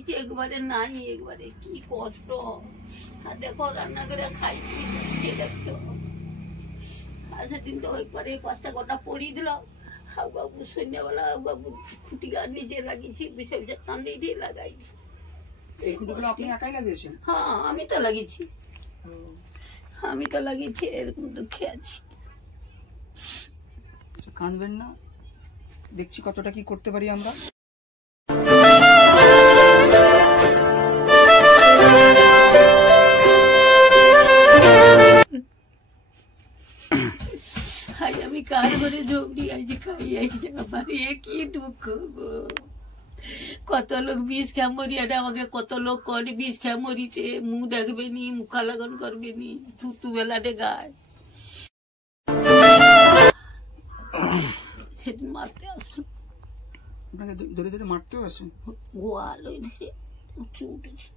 দিয়েছি, একবারে নাই, একবারে কি কষ্ট। আর দেখো রান্না করে খাই কি দেখছো। আর সেদিন তো একবারে 5টা গোটা পড়িয়ে দিল। বাবু সন্ধ্যাবেলা বাবু খুঁটিটা নিজে লাগিয়েছি, বিসর্জন কান্দি দিয়ে লাগাই। আপনি একাই লাগিয়েছেন? হ্যাঁ আমি তো লাগিয়েছি, আমি তো লাগিয়েছি। এরকম দুঃখে আছি। কাঁদবেন না, দেখছি কতটা কি করতে পারি আমরা। আমি কার ঘরে ঝগড়ি আইছি, খাই আইছি, আমার এ কি দুঃখ গো। কত লোক বিষ খেয়ে মরিয়াটা, আমাকে কত লোক করে বিষ খেয়ে মরিছে। মুখ দেখবে নি, মুখা লাগন করবে নি, থুতু বেলাটে গায়। সেদিন মারতে আসলো, আপনাকে ধরে ধরে মারতেও আসে? গোয়াল ওই ধরে উঠেছে।